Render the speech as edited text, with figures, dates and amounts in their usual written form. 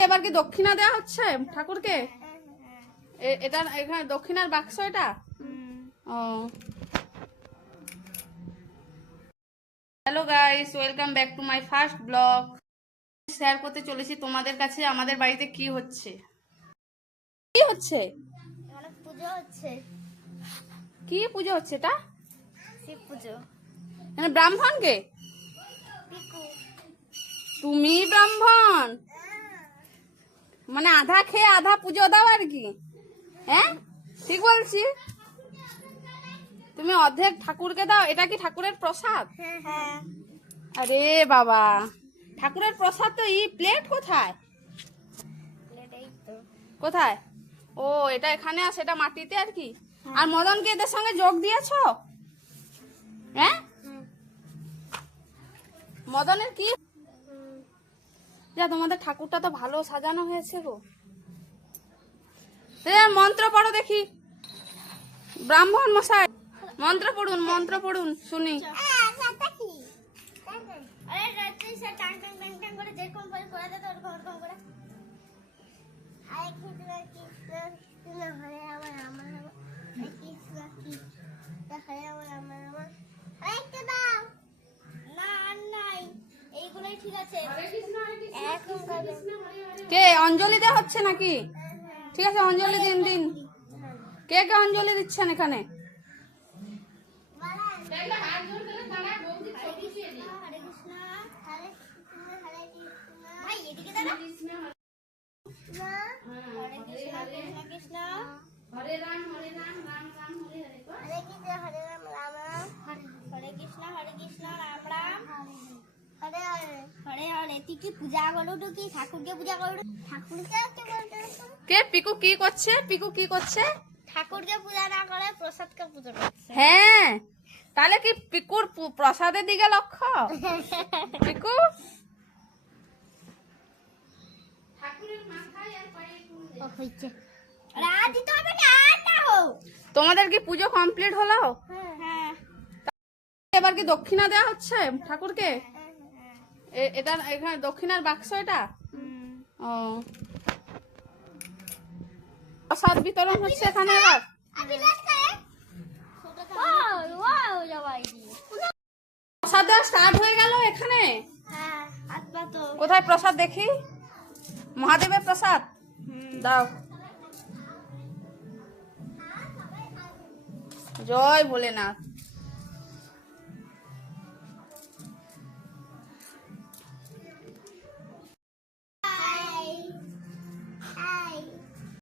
এবার কি দক্ষিণা দেওয়া হচ্ছে ঠাকুরকে? এটা এখানে দক্ষিণার বাক্স এটা। ও hello guys, welcome back to my first blog. Share করতে চলেছি তোমাদের কাছে আমাদের বাড়িতে কি হচ্ছে। কি হচ্ছে? পুজো হচ্ছে। কি পুজো হচ্ছে এটা? শিব পুজো। মানে ব্রাহ্মণ কে? পিকু। তুমি ব্রাহ্মণ? মানে আধা খেয়ে আধা পুজো দাও আর কি? হ্যাঁ ঠিক বলছি? তুমি অর্ধেক ঠাকুরকে দাও। এটা কি ঠাকুরের প্রসাদ? হ্যাঁ। আরে বাবা, ঠাকুরের প্রসাদ তো এই প্লেট কোথায়? এটাই তো। কোথায়? ও এটা এখানে আর সেটা মাটিতে আর কি। আর মদনকে এদের সঙ্গে যোগ দিয়েছো? হ্যাঁ মদনের কি? যা তোমাদের ঠাকুরটা তো ভালো সাজানো হয়েছে গো। মন্ত্র পড়ো দেখি। ব্রাহ্মণ মশাই মন্ত্র পড়ুন, মন্ত্র পড়ুন শুনি। আরে রাত্রি সে টাং টাং টাং টাং করে যেরকম করে করে দে তো ওরকম করে। হাই কৃষ্ণ কৃষ্ণ কৃষ্ণ হরে আমার আমার হাই কৃষ্ণ কৃষ্ণ হরে আমার আমার আমার আরেকটা দাও। না আর নাই, এইগুলোই ঠিক আছে। এখন করবে। কে অঞ্জলি দেওয়া হচ্ছে নাকি? ঠিক আছে অঞ্জলি দিন দিন। কে কে অঞ্জলি দিচ্ছেন এখানে? হরে রাম হরে রাম রাম রাম হরে হরে। হরে কৃষ্ণ হরে রাম রাম রাম হরে কৃষ্ণ রাম রাম হরে হরে হরে হরে। তুই কি পূজা করো? তো কি ঠাকুরকে পূজা করো? ঠাকুরকে কে পিকু কি করছে? পিকু কি করছে? ঠাকুরকে পূজা না করে প্রসাদকে পূজা করছে। হ্যাঁ তাহলে কি পিকুর প্রসাদের দিকে লক্ষ্য? পিকু হয়েছে। রাত দিতে হবে না, আটা হো। তোমাদের কি পুজো কমপ্লিট হলো? হ্যাঁ। এবার কি দক্ষিণা দেওয়া হচ্ছে ঠাকুরকে? এটা এখানে দক্ষিণার বাক্স এটা। ও প্রসাদ বিতরণ হচ্ছে এখানে এবার। প্রসাদ দেওয়া স্টার্ট হয়ে গেল এখানে। কোথায় প্রসাদ দেখি? মহাদেবের প্রসাদ দাও। জয় ভোলেনাথ।